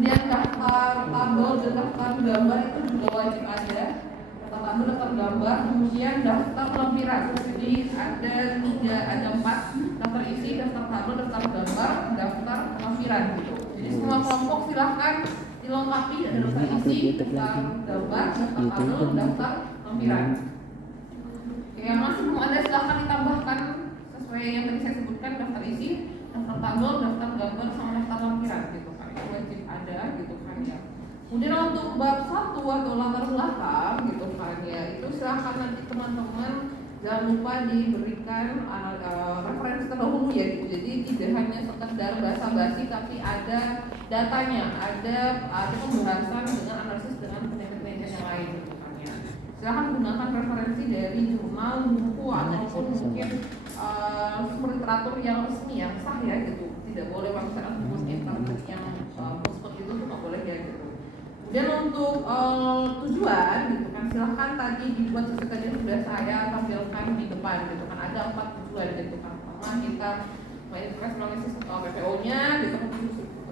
Kemudian daftar tabel dan daftar gambar itu juga wajib ada. Daftar tabel, daftar gambar, kemudian daftar lampiran. Jadi ada 4 daftar isi, daftar tabel, daftar gambar, daftar lampiran gitu. Jadi semua kelompok silahkan dilengkapi, ada daftar isi, daftar gambar, daftar tabel, daftar lampiran. Yang masih belum ada silahkan ditambahkan sesuai yang tadi saya sebutkan, daftar isi, daftar tabel, daftar gambar, sama daftar lampiran gitu kan, itu wajib ada gitu kan ya. Kemudian untuk bab 1 atau latar belakang gitu kan ya, itu silahkan nanti teman-teman jangan lupa diberikan referensi terdahulu ya gitu. Jadi tidak hanya sekedar basa-basi tapi ada datanya, ada pembahasan dengan analisis dengan penelitian yang lain gitu kan ya. Silahkan gunakan referensi dari jurnal, buku ataupun mungkin sumber literatur yang resmi yang sah ya gitu. Tidak boleh website ataupun internet yang blogspot itu nggak boleh ya gitu. Kemudian untuk tujuan gitu kan, silahkan tadi dibuat sesuai tadi yang sudah saya tampilkan di depan gitu kan. Ada 4 tujuan gitu kan. Pertama kita menginvestasi analisis PPO-nya gitu kan,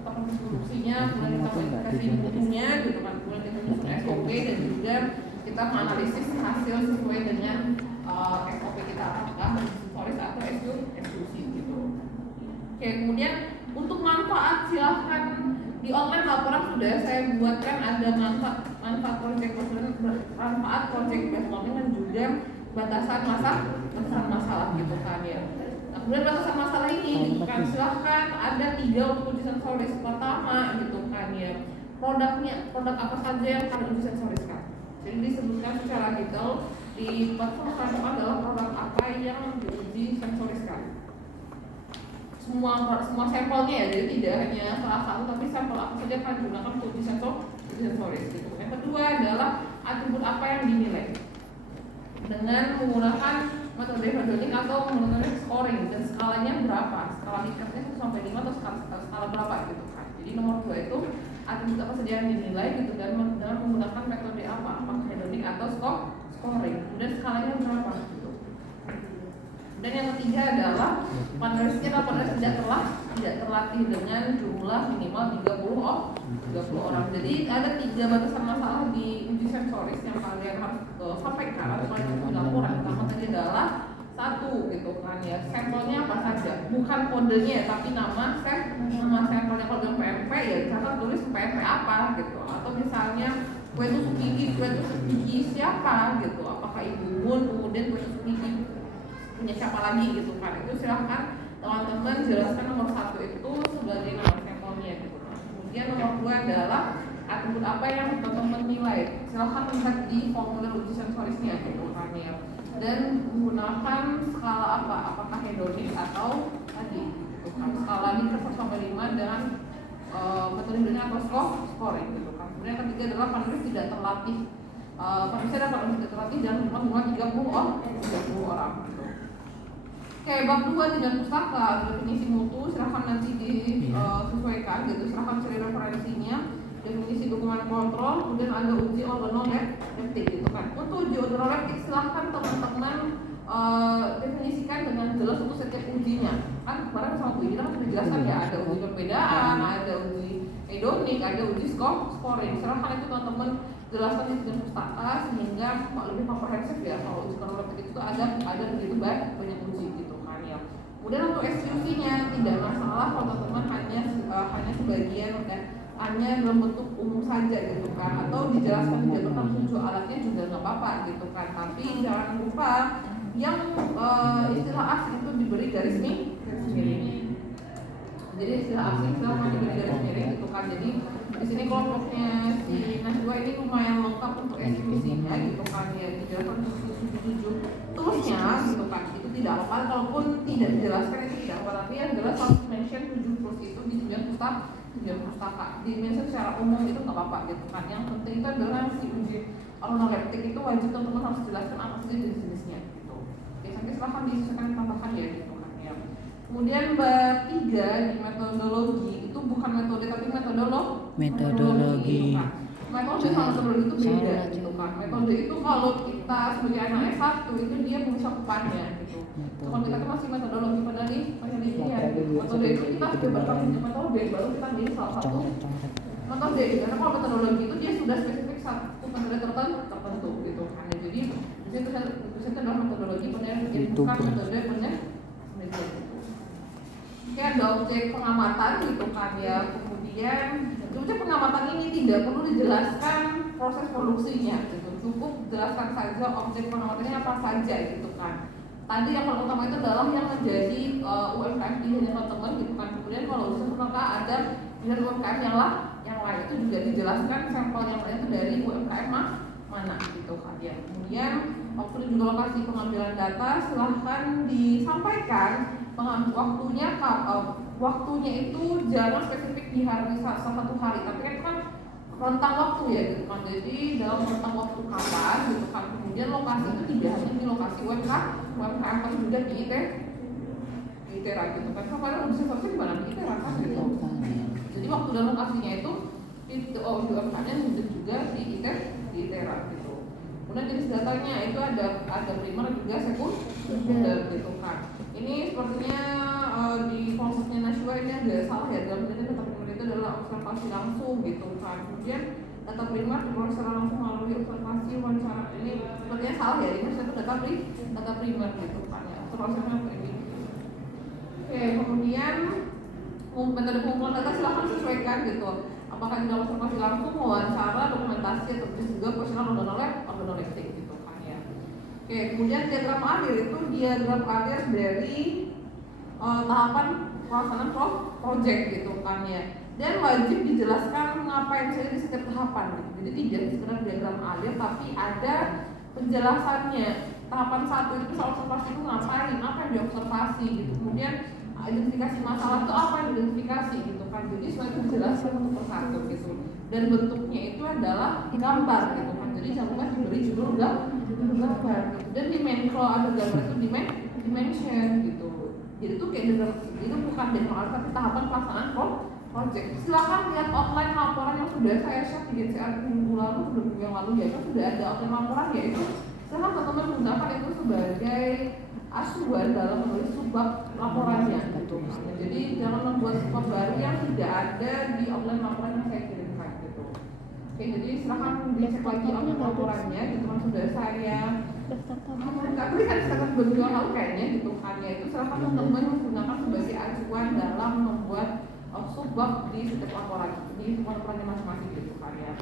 produksinya, kemudian kita menginvestasi bukunya gitu kan, kemudian kita menyusun SOP dan juga kita menganalisis hasil sesuai dengan SOP kita, apakah sensoris atau eksekusi gitu. Oke, kemudian untuk manfaat silahkan di online laporan sudah saya buatkan ada manfaat project based learning dan juga batasan masalah gitu kan ya. Nah, kemudian batasan masalah ini gitu kan, silahkan ada 3 untuk uji sensoris. Pertama gitu kan ya, produk apa saja yang akan uji sensoris kan. Jadi disebutkan secara detail di pertama adalah produk apa yang diuji sensoriskan. Semua sampelnya ya, jadi tidak hanya salah satu tapi sampel apa saja akan digunakan untuk uji sensoris gitu. Yang kedua adalah atribut apa yang dinilai dengan menggunakan metode Hedonic atau menggunakan scoring dan skalanya berapa, skala Likert-nya 1 sampai 5 atau skala berapa gitu kan. Jadi nomor 2 itu atribut apa saja yang dinilai gitu dan dengan menggunakan metode apa, apakah Hedonic atau scoring, kemudian skalanya berapa gitu. Dan yang ketiga adalah panelisnya adalah panelis tidak terlatih dengan jumlah minimal 30 orang. Jadi ada 3 batasan masalah di uji sensoris yang kalian harus sampaikan atau kalian harus laporan. Pertama tadi adalah 1 gitu kan ya, sampelnya apa saja, bukan kodenya tapi nama sampelnya. Kalau dengan PMP ya catat tulis PMP apa gitu, atau misalnya kue tusuk gigi siapa gitu, apakah Ibu Mun, kemudian kue tusuk gigi punya siapa lagi gitu kan. Itu silahkan teman-teman jelaskan nomor 1 itu sebagai nama sampelnya gitu kan. Kemudian nomor 2 adalah atribut apa yang teman-teman nilai, silahkan lihat di formulir uji sensorisnya gitu kan ya. Dan menggunakan skala apa, apakah Hedonic atau tadi gitu kan, skala Likert 1 sampai 5 dengan metode Hedonic atau scoring gitu kan. Kemudian yang ketiga adalah panelis tidak terlatih. Panelis tidak terlatih dan cuma 30 orang gitu. Oke, bab 2 tidak pustaka, definisi mutu silahkan nanti disesuaikan gitu, silahkan cari referensinya. Definisi dokumen kontrol, kemudian ada uji organoleptik gitu kan. Untuk uji organoleptik silahkan teman-teman definisikan dengan jelas untuk setiap ujinya. Kan kemarin sama Bu Ira sudah dijelaskan ya, ada uji perbedaan, ada uji Hedonic, ada uji scoring. Silahkan itu teman-teman jelaskan di sidang pustaka sehingga lebih komprehensif ya. Kalau uji organoleptik itu ada begitu banyak uji gitu kan ya. Kemudian untuk eksekusinya tidak masalah kalau teman-teman hanya sebagian hanya dalam bentuk umum saja gitu kan, atau dijelaskan dijabarkan 7 alatnya juga nggak apa-apa gitu kan. Tapi jangan lupa yang istilah asing itu diberi garis miring. Jadi istilah asing selama diberi garis miring gitu kan. Jadi di sini kelompoknya si Najwa ini lumayan lengkap untuk eksekusinya gitu kan ya, dijelaskan 7 toolsnya gitu kan. Itu tidak apa, kalaupun tidak dijelaskan itu tidak apa, tapi yang jelas harus mention 7 tools itu di pustaka di mention secara umum itu nggak apa-apa gitu kan. Yang penting itu adalah si uji organoleptik itu wajib teman-teman harus jelaskan apa saja jenis-jenisnya gitu. Oke, sampai silahkan disesuaikan tambahkan ya gitu kan ya. Kemudian bab 3 di metodologi itu bukan metode tapi metodologi gitu kan. Metode sama metodologi itu beda gitu kan. Metode itu kalau kita sebagai anak S1 itu dia punya cakupannya gitu. Kalau kita tuh masih metodologi penelitian ya. Metode itu kita sudah bertanggung jawab metode baru kita milih salah satu metode gitu. Karena kalau metodologi itu dia sudah spesifik satu metode tertentu gitu kan. Jadi itu adalah metodologi penelitian, bukan metode penelitian gitu. Oke, ada objek pengamatan gitu kan ya. Kemudian objek pengamatan ini tidak perlu dijelaskan proses produksinya gitu. Cukup jelaskan saja objek pengamatannya apa saja gitu kan. Tadi yang paling utama itu adalah yang menjadi UMKM pilihannya teman-teman gitu kan. Kemudian kalau urusan maka ada pilihan UMKM yang lain itu juga dijelaskan sampel yang lain itu dari UMKM mana gitu kan ya. Kemudian waktu dan juga lokasi pengambilan data silahkan disampaikan waktunya itu jangan spesifik di hari satu hari, tapi kan rentang waktu ya gitu kan. Jadi dalam rentang waktu kapan gitu kan. Kemudian lokasi itu tidak hanya di lokasi UMKM tapi juga di ITERA gitu kan. Karena harusnya di mana di ITERA kan gitu. Jadi waktu dan lokasinya itu di UMKM-nya juga di ITERA gitu. Kemudian jenis datanya itu ada primer juga sekunder gitu kan. Ini sepertinya di konsepnya Nashua ini ada salah ya, dalam data primer itu adalah observasi langsung gitu kan. Kemudian data primer diperoleh secara langsung melalui observasi wawancara. Ini sepertinya salah ya, ini itu data primer gitu kan ya, observasi primer. Oke, kemudian metode pengumpulan data silahkan sesuaikan gitu. Apakah di dalam observasi langsung, wawancara, dokumentasi, atau juga personal organoleptik gitu kan ya. Oke, kemudian diagram akhir itu diagram akhir dari tahapan pelaksanaan project gitu kan ya. Dan wajib dijelaskan ngapain saja di setiap tahapan gitu. Jadi tidak sekedar diagram akhir tapi ada penjelasannya. Tahapan 1 itu soal observasi itu ngapain, apa yang diobservasi gitu. Kemudian identifikasi masalah itu apa yang diidentifikasi gitu kan. Jadi semua itu dijelaskan satu persatu gitu. Dan bentuknya itu adalah gambar gitu kan. Jadi jangan lupa diberi judul gambar gitu. Dan kalau ada gambar itu dimension gitu. Jadi itu kayak itu bukan diagram tapi tahapan pelaksanaan project. Silakan lihat online laporan yang sudah saya share di GCR minggu lalu, minggu yang lalu ya, itu sudah ada online laporan ya itu. Silakan teman-teman menggunakan itu sebagai acuan dalam menulis subbab laporannya gitu. Nah, jadi jangan membuat subbab baru yang tidak ada di online laporan yang saya kirimkan gitu. Oke, jadi silakan dicek lagi online laporannya gitu kan, sudah saya berikan sekarang berdua hal kayaknya gitu kan ya. Itu silakan teman-teman menggunakan sebagai acuan dalam membuat subbab di setiap laporan, di laporannya masing-masing gitu kan ya.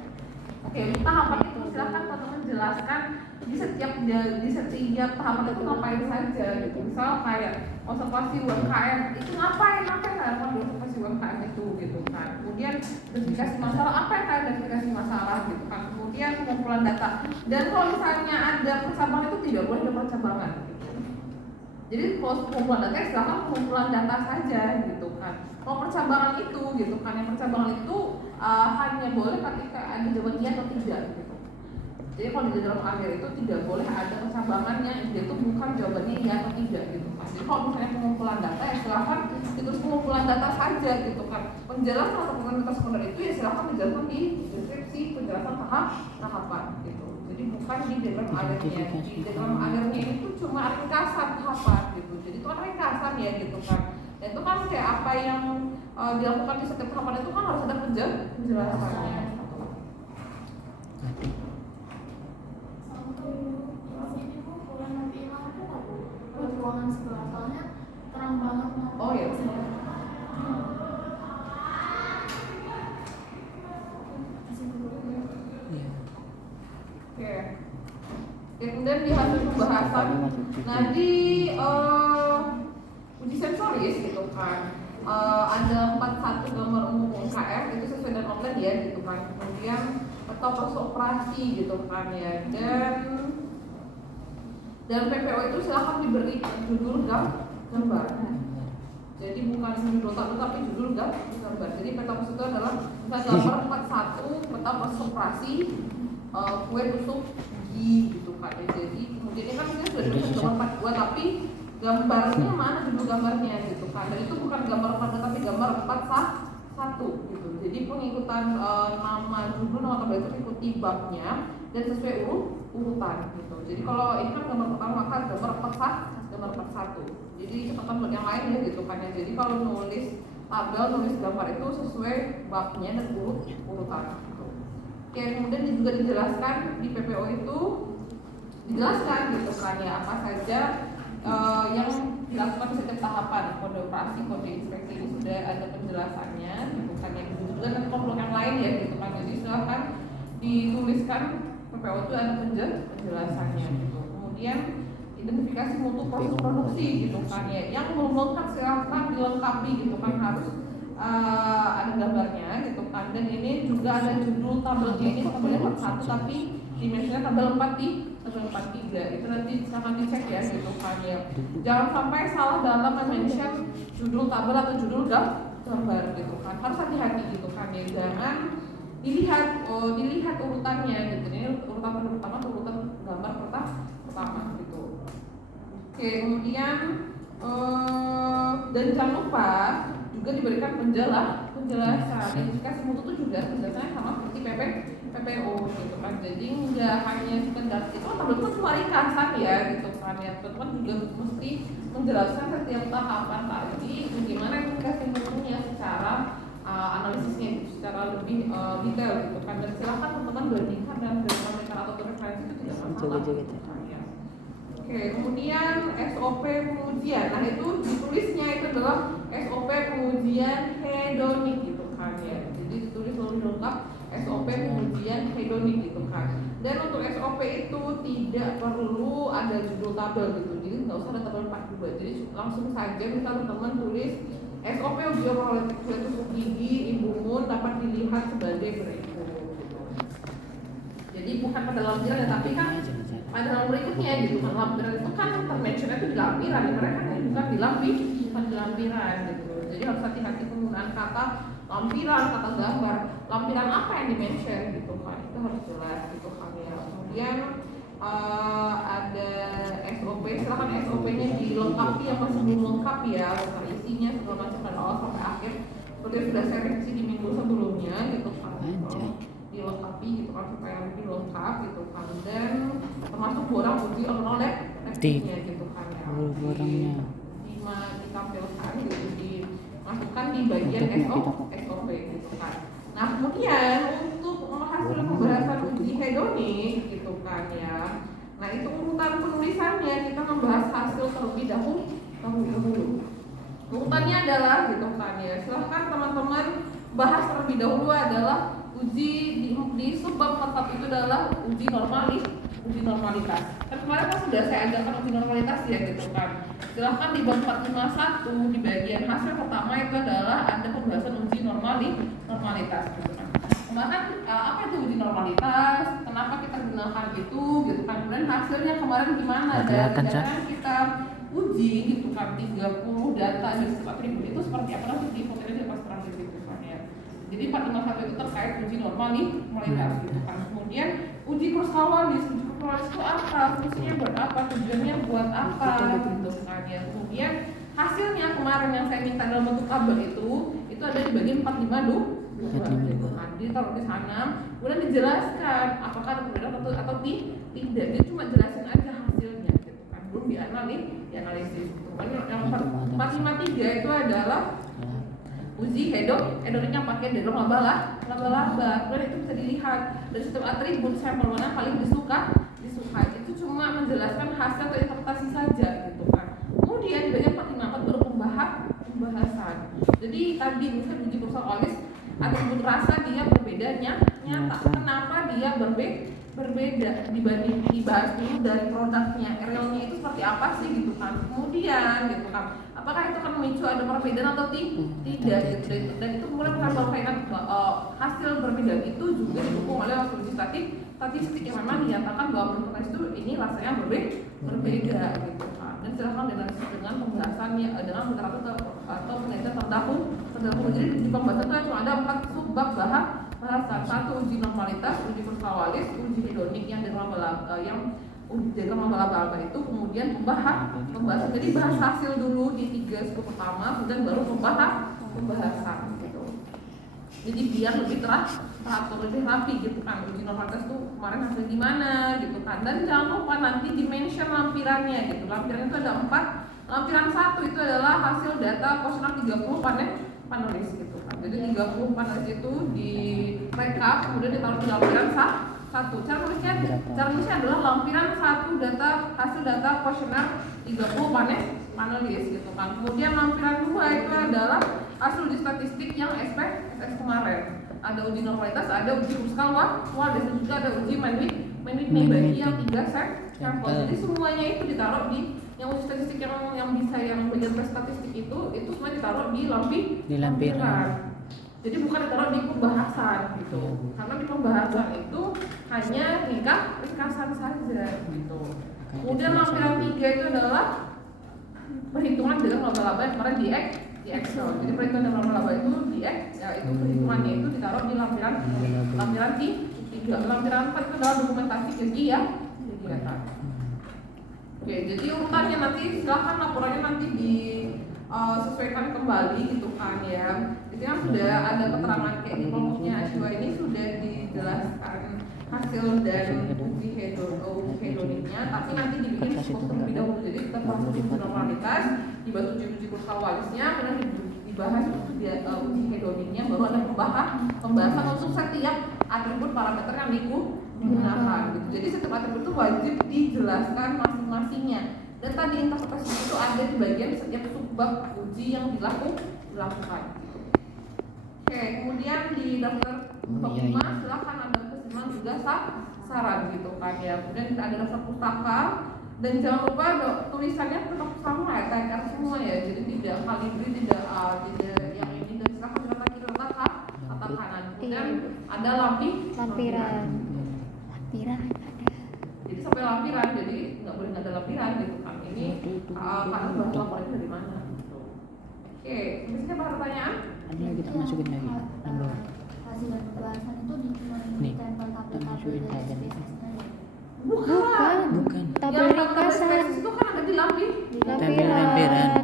Oke, untuk tahapan itu silakan teman-teman jelaskan di setiap tahapan itu ngapain saja gitu. Misal kayak observasi UMKM itu ngapain observasi UMKM itu gitu kan. Kemudian identifikasi masalah, apa yang kalian identifikasi masalah gitu kan. Kemudian pengumpulan data. Dan kalau misalnya ada percabangan itu tidak boleh ada percabangan gitu. Jadi kalau pengumpulan data silakan pengumpulan data saja gitu kan. Kalau percabangan itu gitu kan, yang percabangan itu hanya boleh ketika ada jawaban iya atau tidak gitu. Jadi kalau di dalam akhir itu tidak boleh ada percabangannya, itu bukan jawabannya iya atau tidak gitu kan. Jadi kalau misalnya pengumpulan data ya silakan ditulis pengumpulan data saja gitu kan. Penjelasan atau pengumpulan data sekunder itu ya silakan dijelaskan di deskripsi penjelasan tahapan gitu. Jadi bukan di dalam akhirnya. Di dalam akhirnya itu cuma ringkasan tahapan gitu. Jadi itu kan ringkasan ya gitu kan. Dan itu kan kayak apa yang dilakukan di setiap tahapan itu kan harus ada penjelasannya. Ruangan sebelah soalnya terang banget. Oh ya. Oke. Kemudian di hasil pembahasan, nah di uji sensoris gitu kan, ada 41 gambar umum UMKM itu sesuai dengan online ya gitu kan. Kemudian atau proses operasi gitu kan ya, dan PPO itu silahkan diberi judul gambar. Jadi bukan judul tapi judul gambar. Jadi peta proses itu adalah gambar 41 peta proses operasi kue tusuk gigi gitu kan ya. Jadi kemudian ini kan sudah ditulis gambar 42 tapi gambarnya mana judul gambarnya gitu kan. Dan itu bukan gambar 42 tapi gambar 41 gitu. Jadi pengikutan nama judul nama tabel itu ikuti babnya dan sesuai urutan gitu. Jadi kalau ini kan gambar pertama maka gambar 41. Jadi catatan buat yang lain ya gitu kan ya. Jadi kalau nulis tabel tulis gambar itu sesuai babnya dan urutan gitu. Oke, kemudian juga dijelaskan di PPO itu dijelaskan gitu kan ya apa saja yang dilakukan setiap tahapan kode operasi, kode inspeksi ini sudah ada penjelasannya gitu kan ya. Juga nanti kalau yang lain ya gitu kan, jadi silahkan dituliskan PPO itu ada penjelasannya gitu. Kemudian identifikasi mutu proses produksi gitu kan ya, yang belum lengkap silahkan dilengkapi gitu kan, harus ada gambarnya gitu kan. Dan ini juga ada judul tabelnya, ini tabelnya 41 tapi dimensinya tabel 4 di tabel 43, itu nanti silahkan dicek ya gitu kan ya. Jangan sampai salah dalam mention judul tabel atau judul gambar gitu kan, harus hati-hati gitu kan ya. Jangan dilihat urutannya gitu, ini urutan pertama atau urutan gambar pertama gitu. Oke, kemudian dan jangan lupa juga diberikan penjelasan. Indikasi mutu itu juga penjelasannya sama seperti PPO gitu kan. Jadi nggak hanya sekedar itu tabel itu cuma ringkasan ya gitu kan ya. Teman-teman juga mesti menjelaskan setiap tahapan tadi bagaimana indikasi mutunya secara analisisnya gitu, secara lebih detail gitu kan. Dan silakan teman-teman bandingkan dan berikan atau referensi itu tidak masalah gitu kan ya. Oke, kemudian SOP pengujian. Nah itu ditulisnya itu adalah SOP pengujian hedonik gitu kan ya. Jadi ditulis lebih lengkap SOP pengujian hedonik gitu kan. Dan untuk SOP itu tidak perlu ada judul tabel gitu. Jadi nggak usah ada tabel 42. Jadi langsung saja misal teman-teman tulis SOP uji organoleptik tusuk gigi ibumu dapat dilihat sebagai berikut gitu. Jadi bukan pada lampiran ya, tapi kan pada hal berikutnya gitu kan. Lampiran itu kan termentionnya itu di lampiran, mereka kan bukan di lampiran gitu. Jadi harus hati-hati penggunaan kata lampiran, kata gambar. Lampiran apa yang di-mention gitu kan, itu harus jelas gitu kan ya. Kemudian ada SOP, silahkan SOP-nya dilengkapi yang masih belum lengkap ya, beserta isinya segala macam dari awal sampai akhir. Seperti yang sudah saya revisi di minggu sebelumnya gitu kan. Dilengkapi gitu kan supaya lebih lengkap gitu kan. Dan termasuk borang uji organoleptiknya gitu kan ya. Ditampilkan gitu, dimasukkan di bagian SOP gitu kan. Nah kemudian untuk hasil pembahasan uji hedonik gitu kan ya. Nah itu urutan penulisannya, kita membahas hasil terlebih dahulu. Urutannya adalah gitu kan ya. Silahkan teman-teman bahas terlebih dahulu adalah uji di subbab tetap itu adalah uji normalitas. Kan kemarin kan sudah saya ajarkan uji normalitas ya gitu kan. Silahkan di bab 451 di bagian hasil pertama itu adalah ada pembahasan uji normalitas gitu kan. Kemarin apa itu uji normalitas? Kenapa kita gunakan itu gitu kan? Kemudian hasilnya kemarin gimana? Dan kita uji gitu kan 30 data di setiap atribut itu seperti apa, nanti di fotonya di atas terakhir gitu kan ya. Jadi 451 itu terkait uji normalitas gitu kan. Kemudian uji kursawalis itu apa, fungsinya buat apa, tujuannya buat apa gitu kan ya. Kemudian hasilnya kemarin yang saya minta dalam bentuk tabel itu ada di bagian 452 gitu kan. Ditaruh di sana, kemudian dijelaskan apakah ada perbedaan atau tidak. Dia cuma jelasin aja hasilnya gitu kan, belum dianalisis. Yang 453 itu adalah uji hedoniknya pakai diagram laba-laba. Kemudian itu bisa dilihat dari setiap atribut sampel mana paling disukai. Itu cuma menjelaskan hasil atau interpretasi saja gitu kan. Kemudian di bagian 454 baru pembahasan. Jadi tadi misalnya uji kursawalis atribut rasa dia berbeda nyata. Kenapa dia berbeda dibanding dibahas dulu dari produknya, realnya itu seperti apa sih gitu kan. Kemudian gitu kan, apakah itu akan memicu ada perbedaan atau tidak gitu. Dan itu kemudian berkaitan hasil perbedaan itu juga didukung oleh uji statistik yang memang dinyatakan bahwa menurut itu ini rasanya berbeda gitu kan. Dan silahkan dianalisis dengan pembahasannya dengan metode atau penelitian terdahulu. Jadi di pembahasan itu cuma ada 4 subbab bahasan. 1 uji normalitas, uji kursawalis, uji hedonik yang diagram laba-laba itu, kemudian pembahasan. Jadi bahas hasil dulu di 3 suku pertama, kemudian baru pembahasan gitu. Jadi biar lebih teratur, lebih rapi gitu kan. Uji normalitas itu kemarin hasil gimana gitu kan. Dan jangan lupa nanti dimension lampirannya gitu. Lampiran itu ada 4. Lampiran 1 itu adalah hasil data kuesioner 30 panelis gitu kan. Jadi 30 panelis itu di rekap kemudian ditaruh di lampiran satu. Cara nulisnya adalah lampiran satu hasil data kuesioner 30 panelis gitu kan. Kemudian lampiran 2 itu adalah hasil uji statistik yang SPSS kemarin. Ada uji normalitas, ada uji Kruskal-Wallis, dan juga ada uji Manwitney bagi yang 3 sampel. Jadi semuanya itu ditaruh di yang uji statistik yang bisa yang bagian statistik itu semua ditaruh di lampiran. Jadi bukan ditaruh di pembahasan gitu. Karena di pembahasan itu hanya ringkasan saja gitu. Kemudian lampiran 3 itu adalah perhitungan dengan laba-laba yang kemarin di Excel. Jadi perhitungan dengan laba-laba itu di Excel, ya itu perhitungannya itu ditaruh di lampiran 3. Lampiran 4 itu adalah dokumentasi kegiatan. Oke, jadi urutannya nanti silakan laporannya nanti disesuaikan kembali gitu kan ya. Itu kan sudah ada keterangan kayak di kelompoknya Ashwa ini sudah dijelaskan hasil dan uji hedoniknya, tapi nanti dibikin skop terlebih dahulu. Jadi kita bahas uji normalitas, dibahas uji Kruskal-Wallisnya, kemudian dibahas uji hedoniknya, baru ada pembahasan untuk setiap atribut parameter yang digunakan gitu. Jadi setiap atribut itu wajib dijelaskan masing-masingnya. Dan tadi interpretasi itu ada di bagian setiap subbab uji yang dilakukan. Oke, kemudian di daftar dokumen silakan ada kesimpulan juga saran gitu kan ya. Kemudian ada daftar pustaka dan jangan lupa tulisannya tetap sama ya, TR semua ya. Jadi tidak kalibri, tidak yang ini, dan silakan kata kiri kata kanan. Kemudian ada lampiran ada. Jadi sampai lampiran, jadi nggak boleh nggak ada lampiran gitu kan. Ini karena bahas laporannya dari mana gitu. Oke, misalnya apa pertanyaan? Ada kita masukin lagi. Nambah. Hasil dan pembahasan itu Nih, ditempel kita masukin tabel. Bukan. Tabel Yang ringkasan. itu kan ada di Lampiran.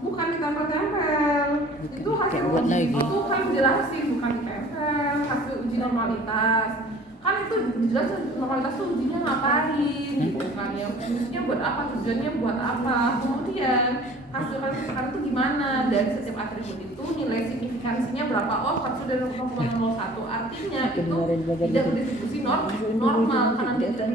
Bukan ditempel-tempel. Itu hasil Kayak buat uji lagi. itu kan jelasin, bukan ditempel. Hasil uji normalitas. Kan itu dijelasin normalitas tuh ujinya ngapain gitu kan ya. Fungsinya buat apa, tujuannya buat apa. Kemudian hasil sekarang itu gimana, dan setiap atribut itu nilai signifikansinya berapa. Hasil dari 0,01 artinya itu tidak berdistribusi normal karena dia tidak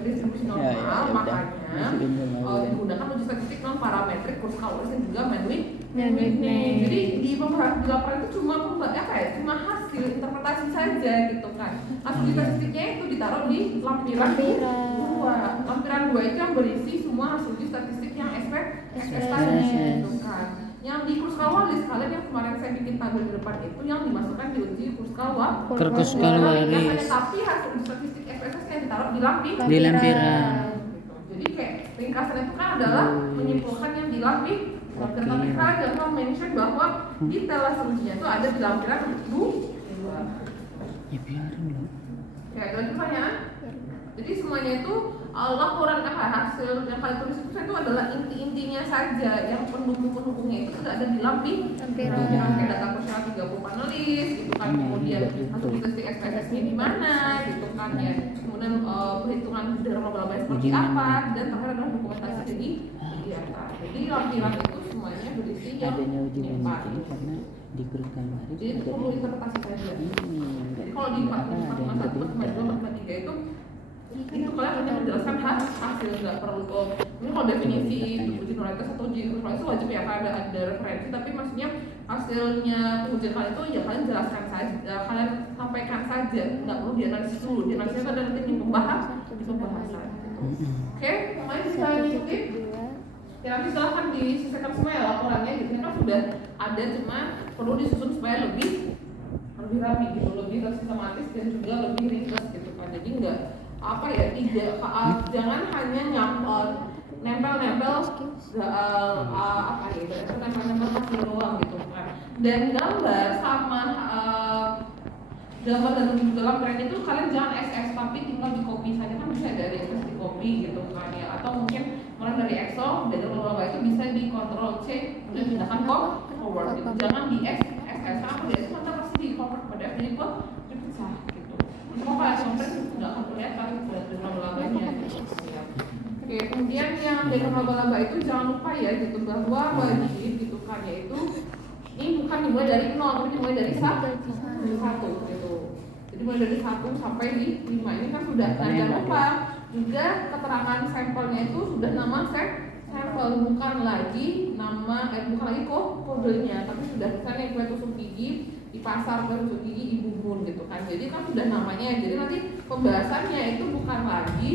berdistribusi normal, makanya digunakan uji statistik non parametrik Kruskal-Wallis dan juga Manwitney. Jadi di laporan itu cuma hasil interpretasi saja gitu kan. Hasil statistiknya itu ditaruh di lampiran 2. Lampiran 2 itu yang berisi semua hasil uji statistik yang tadi gitu kan. Yang di Kruskal-Wallis kalian yang kemarin saya bikin tabel di depan itu yang dimasukkan di uji Kruskal-Wallis. Tapi hasil uji statistik SPSS yang ditaruh di lampiran. Gitu. Jadi kayak ringkasan itu kan adalah menyimpulkan yang di lampiran. Tapi kalian jangan mention bahwa detail hasil ujinya itu ada di lampiran 2. Ya biarin loh. Ya, ada pertanyaan? Jadi semuanya itu laporan hasil yang kalian tulis itu adalah inti-intinya saja, yang pendukung-pendukungnya itu sudah ada di lampiran. Kayak data kuesioner 30 panelis gitu kan, kemudian hasil statistik SPSS-nya di mana gitu kan ya. Kemudian perhitungan dari laba-laba seperti apa, dan terakhir adalah dokumentasi kegiatan. Jadi lampiran itu semuanya berisi yang Adanya uji Manwitney karena di Kruskal-Wallis. Jadi itu perlu interpretasi saja. Jadi kalau di 4.1.2.3 itu kalian hanya menjelaskan hasil, nggak perlu ini kalau definisi uji normalitas atau uji Kruskal itu wajib ya, karena ada referensi, tapi maksudnya hasilnya pengujian kalian itu ya kalian jelaskan saja, kalian sampaikan saja, nggak perlu dianalisis dulu. Dianalisis itu ada nanti di pembahasan gitu. Oke, yang lain bisa diikuti ya, nanti silahkan diselesaikan semua ya laporannya gitu kan, sudah ada, cuma perlu disusun supaya lebih rapi gitu, lebih sistematis dan juga lebih ringkas gitu kan. Jadi enggak jangan hanya nempel-nempel nempel hasil doang gitu kan. Dan gambar sama gambar dan juga lampiran itu kalian jangan SS, tapi tinggal di copy saja, kan bisa dari SS di copy gitu kan ya, atau mungkin mulai dari Excel dari laba-laba itu bisa di Ctrl C kemudian pindahkan forward gitu. Jangan di SS, apa di SS nanti pasti di convert pada PDF, jadi dipecah gitu. Kalau kalian convert nggak akan kelihatan dari laba-labanya gitu ya. Oke, kemudian yang dari laba-laba itu jangan lupa ya gitu bahwa wajib gitu kan, yaitu Ini bukan dimulai dari 0, tapi dimulai dari 1 gitu. Jadi mulai dari 1 sampai di 5 ini kan sudah. Nah, jangan lupa juga keterangan sampelnya itu sudah nama sampel, bukan lagi nama bukan lagi kodenya, tapi sudah misalnya kue tusuk gigi di pasar, kue tusuk gigi Ibu Mun gitu kan. Jadi kan sudah namanya. Jadi nanti pembahasannya itu bukan lagi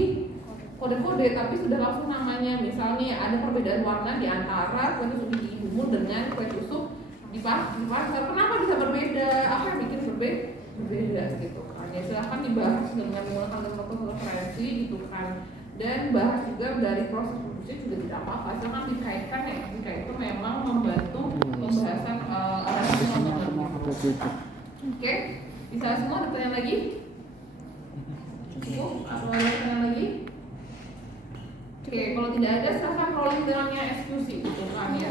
kode-kode, tapi sudah langsung namanya. Misalnya ada perbedaan warna di antara kue tusuk gigi Ibu Mun dengan kue tusuk di pasar. Kenapa bisa berbeda? Apa yang bikin berbeda gitu kan? Ya silahkan dibahas dengan menggunakan lembaga referensi gitu kan. Dan bahas juga dari proses produksi juga tidak apa-apa. Silahkan dikaitkan ya, jika itu memang membantu pembahasan Oke, bisa semua ada pertanyaan lagi? Cukup? Atau ada pertanyaan lagi? Oke, kalau tidak ada silahkan rolling down-nya eksekusi gitu kan ya.